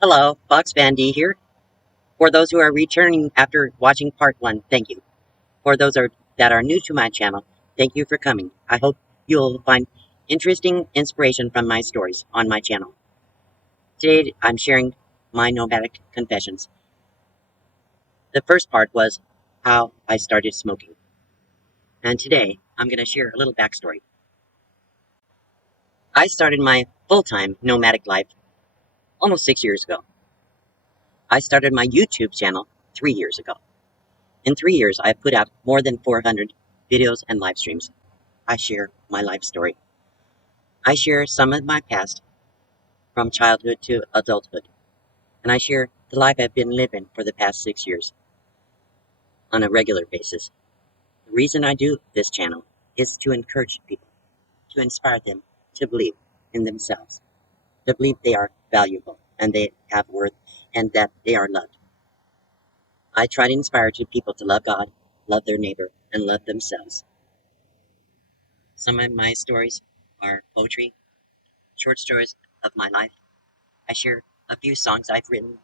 Hello, Fox Van D here. For those who are returning after watching part one, thank you. For that are new to my channel, thank you for coming. I hope you'll find interesting inspiration from my stories on my channel. Today, I'm sharing my nomadic confessions. The first part was how I started smoking. And today, I'm going to share a little backstory. I started my full-time nomadic life almost 6 years ago. I started my YouTube channel 3 years ago. In 3 years, I've put out more than 400 videos and live streams. I share my life story. I share some of my past from childhood to adulthood. And I share the life I've been living for the past 6 years on a regular basis. The reason I do this channel is to encourage people, to inspire them to believe in themselves, to believe they are valuable and they have worth and that they are loved. I try to inspire people to love God, love their neighbor, and love themselves. Some of my stories are poetry, short stories of my life. I share a few songs I've written,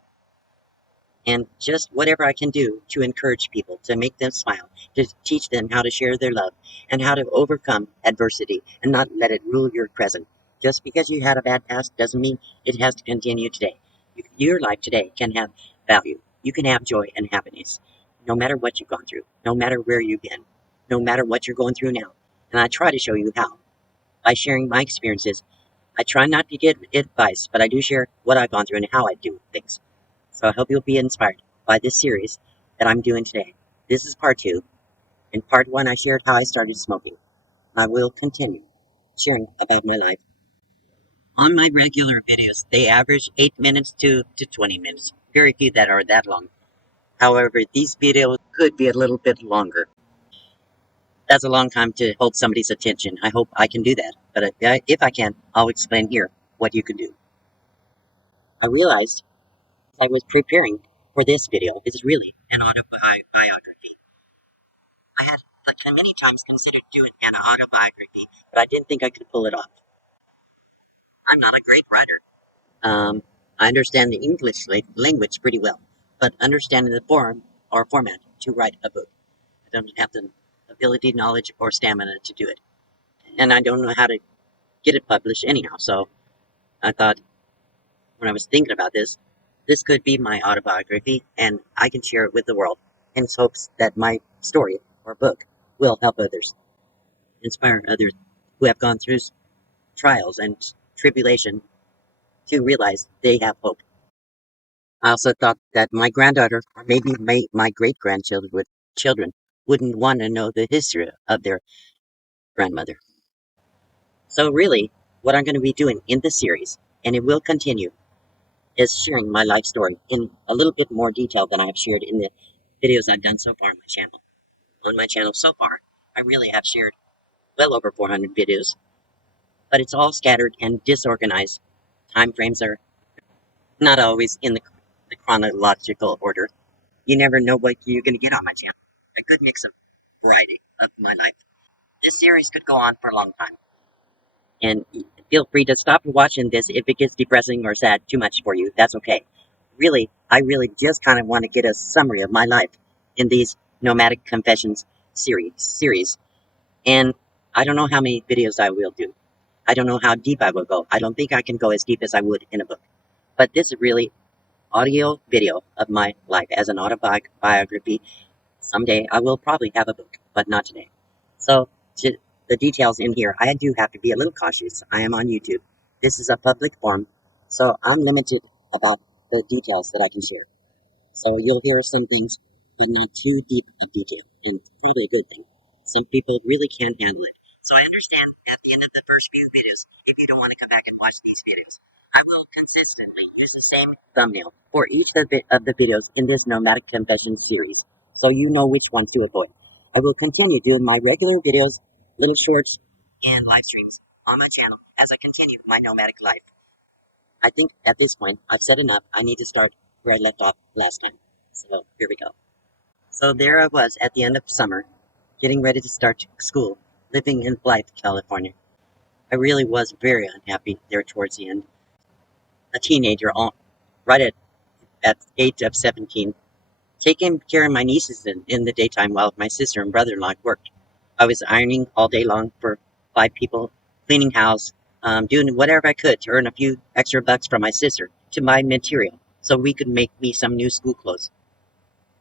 and just whatever I can do to encourage people, to make them smile, to teach them how to share their love, and how to overcome adversity and not let it rule your present. Just because you had a bad past doesn't mean it has to continue today. Your life today can have value. You can have joy and happiness, no matter what you've gone through, no matter where you've been, no matter what you're going through now. And I try to show you how. By sharing my experiences, I try not to get advice, but I do share what I've gone through and how I do things. So I hope you'll be inspired by this series that I'm doing today. This is part two. In part one, I shared how I started smoking. I will continue sharing about my life. On my regular videos, they average 8 minutes to 20 minutes. Very few that are that long. However, these videos could be a little bit longer. That's a long time to hold somebody's attention. I hope I can do that. But if I can, I'll explain here what you can do. I realized as I was preparing for this video is really an autobiography. I had many times considered doing an autobiography, but I didn't think I could pull it off. I'm not a great writer. I understand the English language pretty well, but understanding the form or format to write a book, I don't have the ability, knowledge, or stamina to do it. And I don't know how to get it published anyhow, so I thought when I was thinking about this could be my autobiography, and I can share it with the world in hopes that my story or book will help others, inspire others who have gone through trials and tribulation to realize they have hope. I also thought that my granddaughter, or maybe my great grandchildren wouldn't want to know the history of their grandmother. So, really, what I'm going to be doing in this series, and it will continue, is sharing my life story in a little bit more detail than I have shared in the videos I've done so far on my channel. On my channel so far, I really have shared well over 400 videos, but it's all scattered and disorganized. Time frames are not always in the chronological order. You never know what you're going to get on my channel. A good mix of variety of my life. This series could go on for a long time. And feel free to stop watching this if it gets depressing or sad too much for you. That's okay. Really, I really just kind of want to get a summary of my life in these Nomadic Confessions series. And I don't know how many videos I will do. I don't know how deep I will go. I don't think I can go as deep as I would in a book. But this is really audio video of my life as an autobiography. Someday I will probably have a book, but not today. So the details in here, I do have to be a little cautious. I am on YouTube. This is a public forum, so I'm limited about the details that I can share. So you'll hear some things, but not too deep of detail, and probably a good thing. Some people really can't handle it. So I understand at the end of the first few videos, if you don't want to come back and watch these videos, I will consistently use the same thumbnail for each of the videos in this Nomadic Confessions series, so you know which ones to avoid. I will continue doing my regular videos, little shorts, and live streams on my channel as I continue my nomadic life. I think at this point, I've said enough. I need to start where I left off last time. So here we go. So there I was at the end of summer, getting ready to start school, living in Blythe, California. I really was very unhappy there towards the end. A teenager right at the age of 17, taking care of my nieces in the daytime while my sister and brother-in-law worked. I was ironing all day long for 5 people, cleaning house, doing whatever I could to earn a few extra bucks from my sister to buy material so we could make me some new school clothes.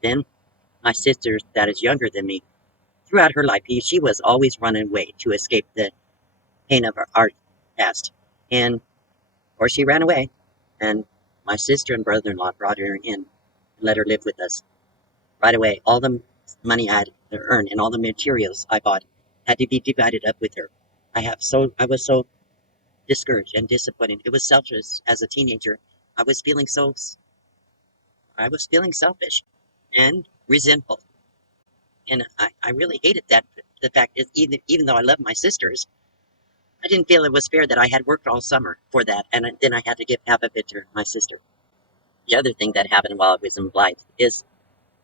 Then my sister, that is younger than me, throughout her life, she was always running away to escape the pain of our past. And, or she ran away, and my sister and brother-in-law brought her in and let her live with us. Right away, all the money I had to earn and all the materials I bought had to be divided up with her. I was so discouraged and disappointed. It was selfish as a teenager. I was feeling so, I was feeling selfish and resentful. And I really hated that. The fact is, even though I loved my sisters, I didn't feel it was fair that I had worked all summer for that, and then I had to give half of it to my sister. The other thing that happened while I was in Blythe is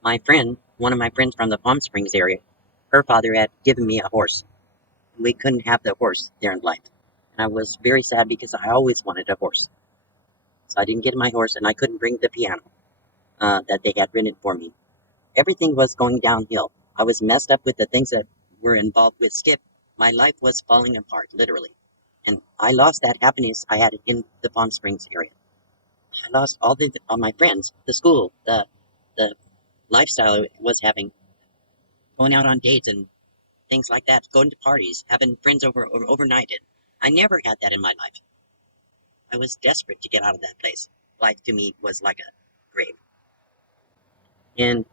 one of my friends from the Palm Springs area, her father had given me a horse. We couldn't have the horse there in Blythe. And I was very sad because I always wanted a horse. So I didn't get my horse and I couldn't bring the piano that they had rented for me. Everything was going downhill. I was messed up with the things that were involved with Skip. My life was falling apart, literally. And I lost that happiness I had in the Palm Springs area. I lost all my friends, the school, the lifestyle I was having, going out on dates and things like that, going to parties, having friends over overnight. I never had that in my life. I was desperate to get out of that place. Life to me was like a grave. And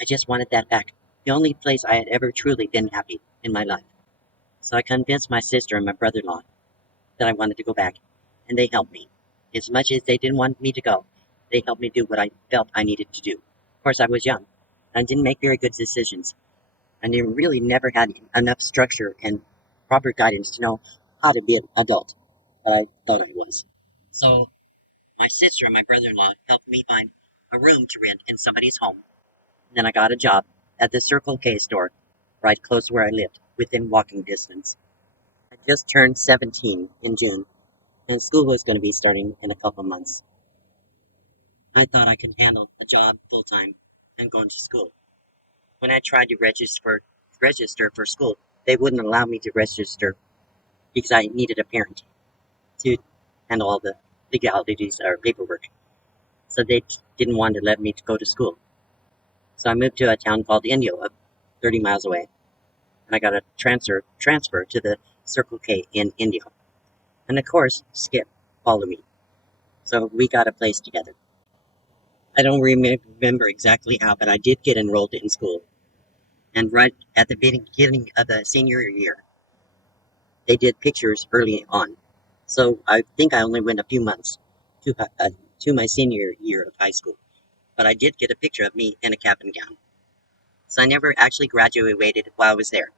I just wanted that back. The only place I had ever truly been happy in my life. So I convinced my sister and my brother-in-law that I wanted to go back, and they helped me. As much as they didn't want me to go, they helped me do what I felt I needed to do. Of course, I was young, and didn't make very good decisions. I really never had enough structure and proper guidance to know how to be an adult, but I thought I was. So my sister and my brother-in-law helped me find a room to rent in somebody's home. And then I got a job at the Circle K store, right close to where I lived, within walking distance. I just turned 17 in June, and school was going to be starting in a couple months. I thought I could handle a job full-time and going to school. When I tried to register for school, they wouldn't allow me to register because I needed a parent to handle all the legalities or paperwork. So they didn't want to let me go to school. So I moved to a town called Indio, 30 miles away, and I got a transfer to the Circle K in Indio. And of course, Skip followed me. So we got a place together. I don't remember exactly how, but I did get enrolled in school. And right at the beginning of the senior year, they did pictures early on. So I think I only went a few months to my senior year of high school. But I did get a picture of me in a cap and gown. So I never actually graduated while I was there.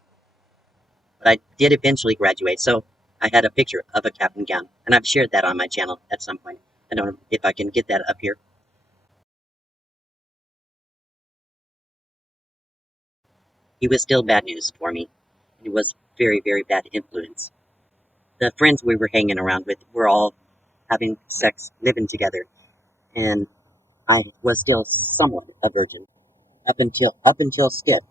But I did eventually graduate, so I had a picture of a cap and gown. And I've shared that on my channel at some point. I don't know if I can get that up here. He was still bad news for me. He was very, very bad influence. The friends we were hanging around with were all having sex, living together, and I was still somewhat a virgin up until Skip.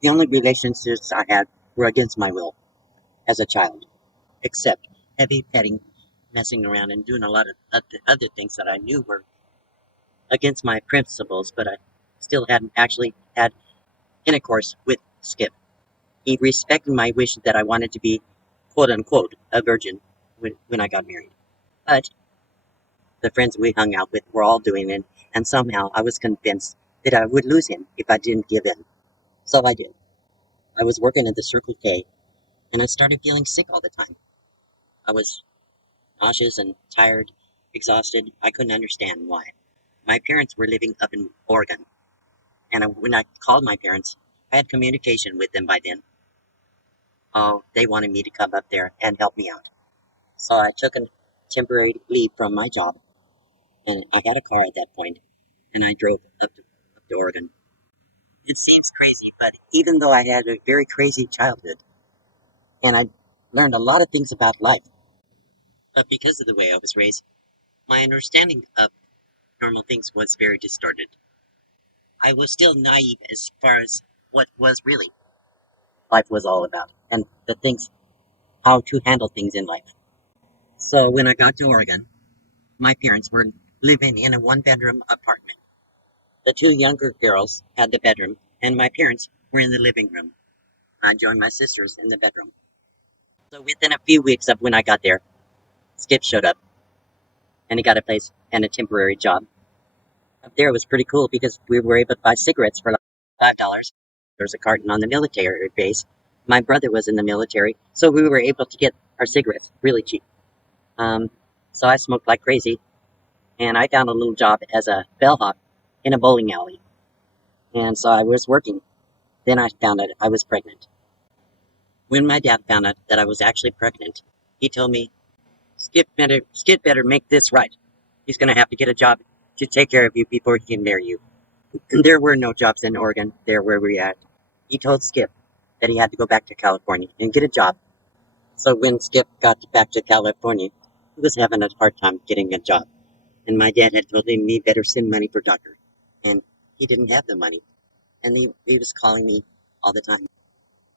The only relationships I had were against my will as a child, except heavy petting, messing around, and doing a lot of other things that I knew were against my principles, but I still hadn't actually had intercourse with Skip. He respected my wish that I wanted to be, quote unquote, a virgin when I got married. But the friends we hung out with were all doing it, and somehow I was convinced that I would lose him if I didn't give in. So I did. I was working at the Circle K, and I started feeling sick all the time. I was nauseous and tired, exhausted. I couldn't understand why. My parents were living up in Oregon, and when I called my parents, I had communication with them by then. Oh, they wanted me to come up there and help me out. So I took a temporary leave from my job, and I had a car at that point, and I drove up to Oregon. It seems crazy, but even though I had a very crazy childhood, and I learned a lot of things about life, but because of the way I was raised, my understanding of normal things was very distorted. I was still naive as far as what was really life was all about and the things, how to handle things in life. So when I got to Oregon, my parents were living in a one-bedroom apartment. The two younger girls had the bedroom, and my parents were in the living room. I joined my sisters in the bedroom. So within a few weeks of when I got there, Skip showed up, and he got a place and a temporary job. Up there it was pretty cool because we were able to buy cigarettes for like $5. There was a carton on the military base. My brother was in the military, so we were able to get our cigarettes really cheap. Um, so I smoked like crazy, and I found a little job as a bellhop in a bowling alley. And so I was working. Then I found out I was pregnant. When my dad found out that I was actually pregnant, he told me, Skip better make this right. He's going to have to get a job to take care of you before he can marry you. There were no jobs in Oregon, there where we at. He told Skip that he had to go back to California and get a job. So when Skip got back to California, he was having a hard time getting a job. And my dad had told him he better send money for doctor. And he didn't have the money. And he was calling me all the time.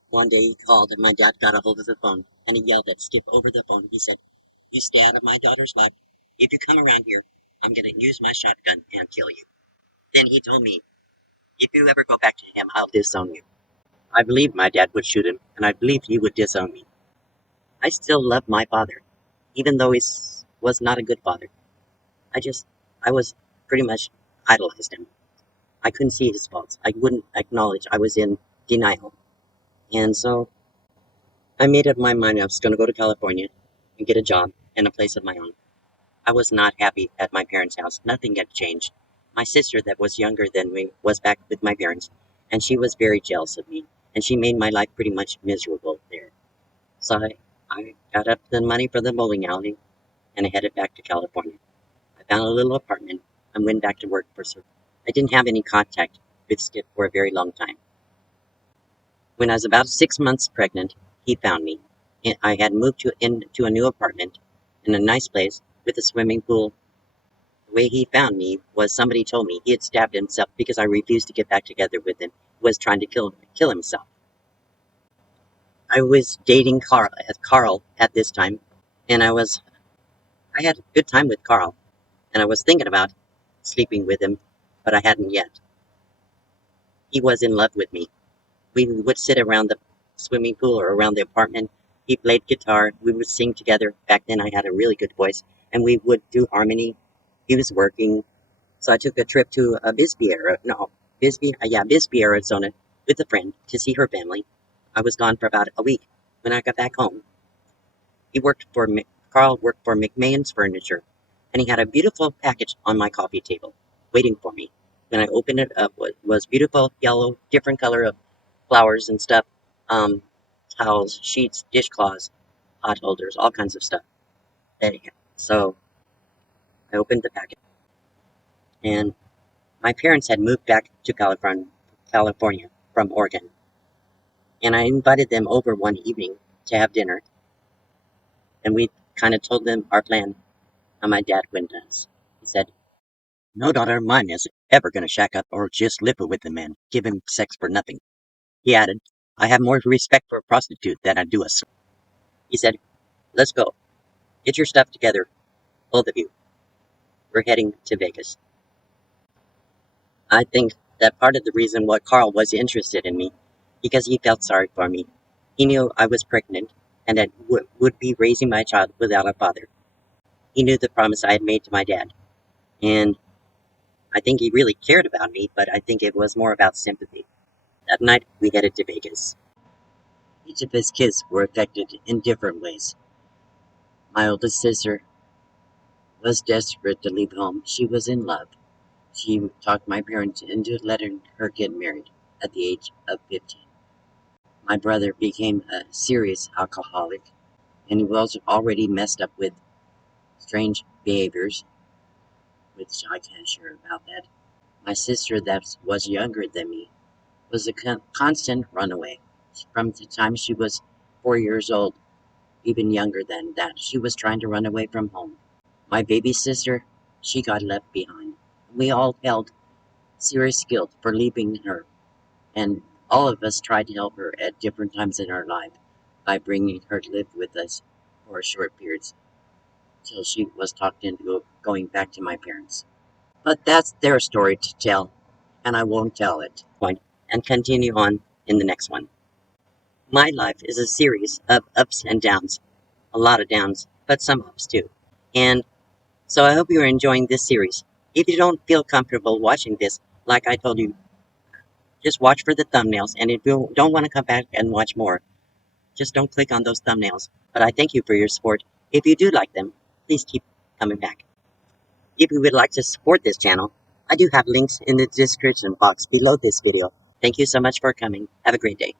One day he called and my dad got a hold of the phone and he yelled at Skip over the phone. He said, "You stay out of my daughter's life. If you come around here, I'm going to use my shotgun and kill you." Then he told me, "If you ever go back to him, I'll disown you." I believed my dad would shoot him and I believed he would disown me. I still love my father, even though he was not a good father. I was pretty much idolized him. I couldn't see his faults. I wouldn't acknowledge I was in denial. And so I made up my mind I was going to go to California and get a job and a place of my own. I was not happy at my parents' house. Nothing had changed. My sister, that was younger than me, was back with my parents, and she was very jealous of me, and she made my life pretty much miserable there. So I got up the money for the bowling alley, and I headed back to California. I found a little apartment and went back to work for some. I didn't have any contact with Skip for a very long time. When I was about 6 months pregnant, he found me. I had moved into a new apartment in a nice place with a swimming pool. The way he found me was somebody told me he had stabbed himself because I refused to get back together with him. He was trying to kill himself. I was dating Carl at this time, and I had a good time with Carl, and I was thinking about sleeping with him, but I hadn't yet. He was in love with me. We would sit around the swimming pool or around the apartment. He played guitar. We would sing together. Back then, I had a really good voice, and we would do harmony. He was working, so I took a trip to Bisbee, Arizona, with a friend to see her family. I was gone for about a week. When I got back home, he worked for Carl worked for McMahon's Furniture, and he had a beautiful package on my coffee table, waiting for me. When I opened it up, was beautiful yellow, different color of flowers and stuff, um, towels, sheets, dishcloths, pot holders, all kinds of stuff. Anyhow, so I opened the package, and my parents had moved back to California from Oregon, and I invited them over one evening to have dinner, and we kind of told them our plan, and my dad went nuts. He said, "No daughter of mine is ever going to shack up or just live with a man, give him sex for nothing." He added, "I have more respect for a prostitute than I do a slave." He said, "Let's go. Get your stuff together, both of you. We're heading to Vegas." I think that part of the reason why Carl was interested in me, because he felt sorry for me. He knew I was pregnant and that would be raising my child without a father. He knew the promise I had made to my dad, and I think he really cared about me, but I think it was more about sympathy. That night, we headed to Vegas. Each of his kids were affected in different ways. My oldest sister was desperate to leave home. She was in love. She talked my parents into letting her get married at the age of 15. My brother became a serious alcoholic, and he was already messed up with strange behaviors, which I can't share about that. My sister, that was younger than me, was a constant runaway. From the time she was 4 years old, even younger than that, she was trying to run away from home. My baby sister, she got left behind. we all felt serious guilt for leaving her, and all of us tried to help her at different times in our life by bringing her to live with us for short periods till she was talked into going back to my parents. But that's their story to tell, and I won't tell it. And continue on in the next one. My life is a series of ups and downs, a lot of downs, but some ups too. And so I hope you're enjoying this series. If you don't feel comfortable watching this, like I told you, just watch for the thumbnails, and if you don't want to come back and watch more, just don't click on those thumbnails. But I thank you for your support. If you do like them, please keep coming back. If you would like to support this channel, I do have links in the description box below this video. Thank you so much for coming. Have a great day.